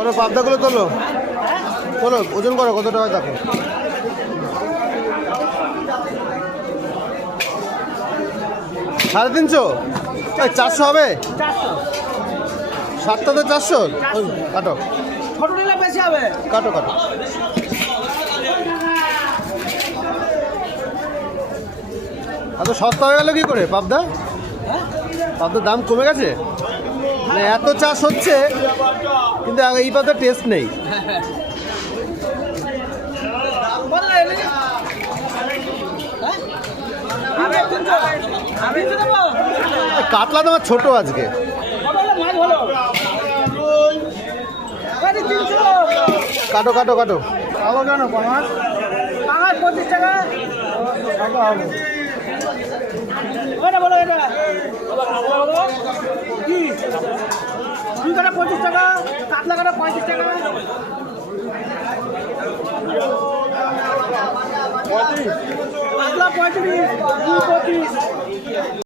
করো পাবদাগুলো তোলো তোলো ওজন করো কত টাকা দেখো। সাড়ে তিনশো 400 হবে। 7টাতে 400 কাটো ছোট নিলে বেশি হবে। কাটো কাটো। এত সস্তা হয়ে গেল কি করে পাবদা? পাবদার দাম কমে গেছে, মানে এত চাষ হচ্ছে কিন্তু এই পাবদার টেস্ট নেই। কাতলা তোমার ছোট আজকে। কাটো কাটো কাটো। ভালো কেন পাঙাশ? পাঙাশ 25 টাকা। ওটা বলো এটা কি? দুই কাটা 25 টাকা, কাতলা কাটা 35 টাকা। 35 কাতলা 35, 25।